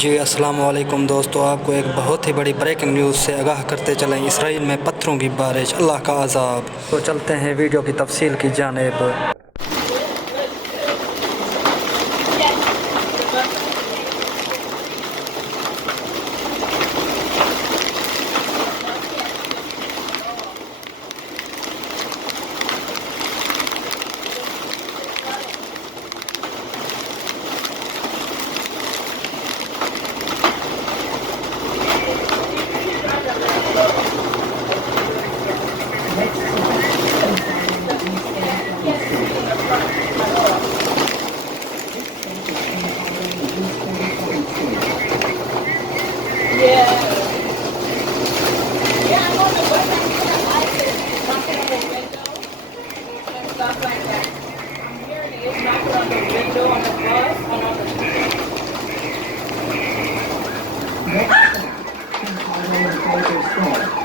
जी अस्सलाम वालेकुम दोस्तों, आपको एक बहुत ही बड़ी ब्रेकिंग न्यूज़ से आगाह करते चलें। इसराइल में पत्थरों की बारिश, अल्लाह का अज़ाब। तो चलते हैं वीडियो की तफसील की जानिब। Next stop, 2 Hazoor.